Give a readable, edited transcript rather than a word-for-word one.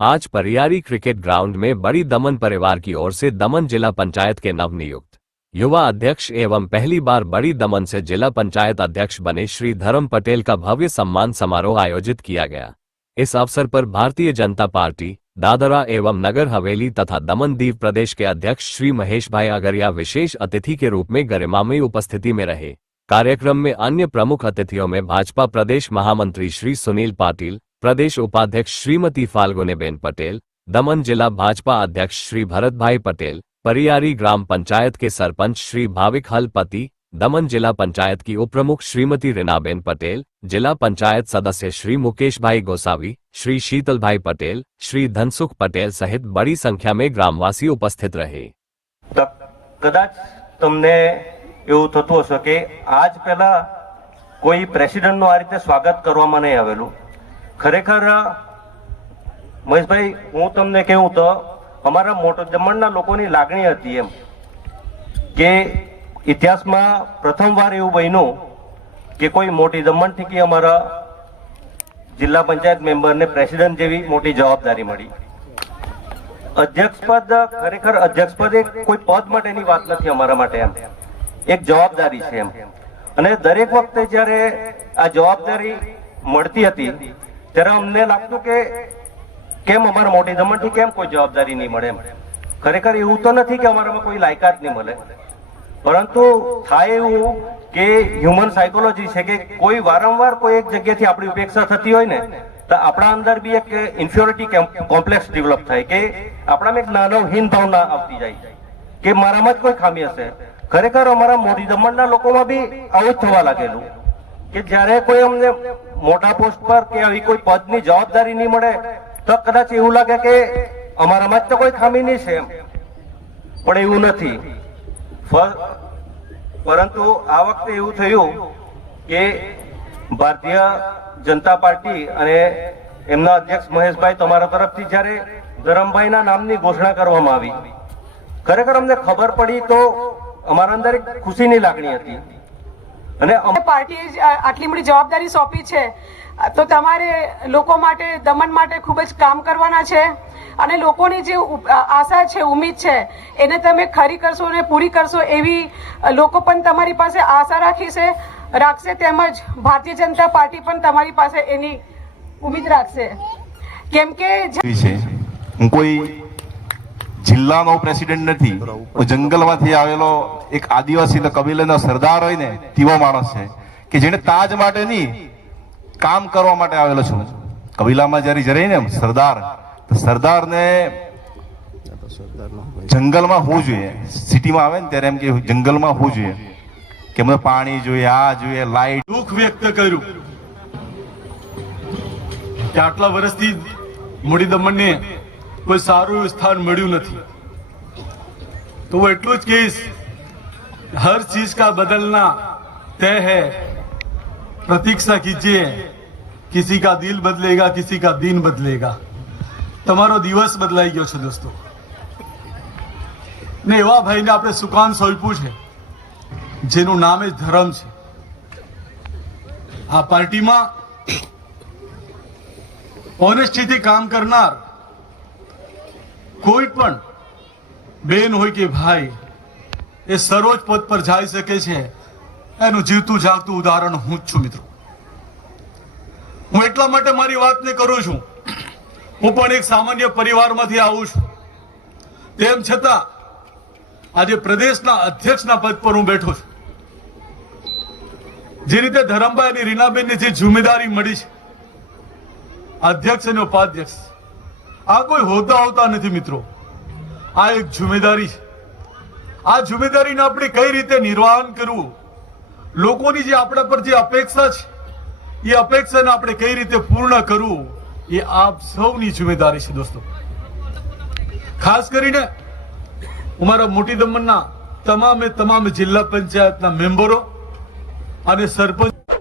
आज परियारी cricket ground में बड़ी दमन परिवार की ओर से दमन जिला पंचायत के नवनियुक्त युवा अध्यक्ष एवं पहली बार बड़ी दमन से जिला पंचायत अध्यक्ष बने श्री धर्म पटेल का भव्य सम्मान समारोह आयोजित किया गया। इस अवसर पर भारतीय जनता पार्टी दादरा एवं नगर हवेली तथा दमन दीव प्रदेश के अध्यक्ष श्री महेश भाई अगरिया विशेष अतिथि के रूप में गरिमामयी उपस्थिति में रहे। कार्यक्रम में अन्य प्रमुख अतिथियों में भाजपा प्रदेश महामंत्री श्री सुनील पाटिल, प्रदेश उपाध्यक्ष श्रीमती फाल्गुनीबेन पटेल, दमन जिला भाजपा अध्यक्ष श्री भरत भाई पटेल, परियारी ग्राम पंचायत के सरपंच श्री भाविक हलपति, दमन जिला पंचायत की उपप्रमुख श्रीमती रीनाबेन पटेल, जिला पंचायत सदस्य श्री मुकेश भाई गोसावी, श्री शीतल भाई पटेल, श्री धनसुख पटेल सहित बड़ी संख्या में ग्रामवासी उपस्थित रहे। कदाच तमने एवं थतुं हशे के आज पहला कोई प्रेसिडेंटનું આ રીતે સ્વાગત કરવામાં નહીં આવેલું। ખરેખર મહેશભાઈ હું તમને કહું તો અમારા મોટો દમણના લોકોની લાગણી હતી એમ કે ઇતિહાસમાં પ્રથમવાર એવું બન્યું કે કોઈ મોટી દમણથી કે અમારા જિલ્લા પંચાયત મેમ્બરને પ્રેસિડેન્ટ જેવી મોટી જવાબદારી મળી। અધ્યક્ષપદ ખરેખર અધ્યક્ષપદ એક કોઈ પદ માટેની વાત નથી અમારા માટે એમ એક જવાબદારી છે એમ અને દરેક વખતે જ્યારે આ જવાબદારી મળતી હતી ત્યારે અમને લાગતું કે કેમ અમારા મોટી દમણથી કેમ કોઈ જવાબદારી નહીં મળે એમ। ખરેખર એવું તો નથી કે અમારામાં કોઈ લાયકાત નહીં મળે, પરંતુ થાય એવું કે હ્યુમન સાયકોલોજી છે કે કોઈ વારંવાર કોઈ એક જગ્યાથી આપણી ઉપેક્ષા થતી હોય ને તો આપણા અંદર બી એક ઇન્ફિયોરિટી કોમ્પ્લેક્સ ડેવલપ થાય કે આપણામાં એક નાનો હીન ભાવના આવતી જાય કે મારામાં જ કોઈ ખામી હશે। ખરેખર અમારા મોટી દમણના લોકોમાં બી આવું જ થવા લાગેલું કે જ્યારે કોઈ અમને મોટા પોસ્ટ પર કે આવી કોઈ પદની જવાબદારી નહીં મળે તો કદાચ એવું લાગે કે અમારામાં જ તો કોઈ ખામી નહીં છે એમ, પણ એવું નથી। પરંતુ આ વખતે એવું થયું કે ભારતીય જનતા પાર્ટી અને એમના અધ્યક્ષ મહેશભાઈ તમારા તરફથી જ્યારે ધરમભાઈના નામની ઘોષણા કરવામાં આવી, ખરેખર અમને ખબર પડી તો અમારા અંદર એક ખુશીની લાગણી હતી અને પાર્ટીએ આટલી મોટી જવાબદારી સોંપી છે તો તમારે લોકો માટે દમણ માટે ખૂબ જ કામ કરવાના છે અને લોકોની જે આશા છે ઉમ્મીદ છે એને તમે ખરી કરશો અને પૂરી કરશો એવી લોકો પણ તમારી પાસે આશા રાખશે તેમજ ભારતીય જનતા પાર્ટી પણ તમારી પાસે એની ઉમ્મીદ રાખશે કેમ કે કોઈ જિલ્લાનો પ્રેસિડેન્ટ નથી, જંગલમાંથી આવેલો એક આદિવાસી કબીલાનો સરદાર હોય ને તેવો માણસ છે કે જેને તાજ માટે નહીં કામ કરવા માટે આવેલો છું। કબીલામાં જ્યારે જરે ને સરદાર તો સરદારને જંગલમાં હોવું જોઈએ, સિટીમાં આવે ને ત્યારે એમ કે જંગલમાં હોવું જોઈએ કે મને પાણી જોઈએ, આ જોઈએ, લાઈટ। દુઃખ વ્યક્ત કર્યું કે આટલા વર્ષથી મોટી દમણને કોઈ સારું સ્થાન મળ્યું નથી, तो वो એટલું જ કહીશ हर चीज का बदलना तय है, प्रतीक्षा कीजिए, किसी का दिल बदलेगा किसी का दिन बदलेगा। તમારો દિવસ બદલાઈ ગયો છે દોસ્તો ને એવા ભાઈને આપણે સુકાન સોંપ્યું છે જેનું નામ જ ધર્મ છે। આ પાર્ટીમાં ઓનેસ્ટીથી કામ કરનાર કોઈ પણ બેન હોય કે ભાઈ એ સર્વોચ્ચ પદ પર જઈ શકે છે એનું જીવતું જાગતું ઉદાહરણ હું જ છું મિત્રો। હું એટલા માટે મારી વાતને કરું છું, હું પણ એક સામાન્ય પરિવારમાંથી આવું છું, તેમ છતાં આજે પ્રદેશના અધ્યક્ષના પદ પર હું બેઠો છું। જે રીતે ધરમભાઈ અને રીનાબેનની જે જિમ્મેદારી મળી છે અધ્યક્ષ અને ઉપાધ્યક્ષ, આ કોઈ હોતા નથી મિત્રો, આ એક જિમ્મેદારી છે। આ જિમ્મેદારીને આપણે કઈ રીતે નિર્વહન કરવું, લોકોની જે આપણા પર જે અપેક્ષા છે એ અપેક્ષાને આપણે કઈ રીતે પૂર્ણ કરવું એ આપ સૌની જિમ્મેદારી છે દોસ્તો। ખાસ કરીને અમારા મોટી દમણના તમામ જિલ્લા પંચાયતના મેમ્બરો અને સરપંચ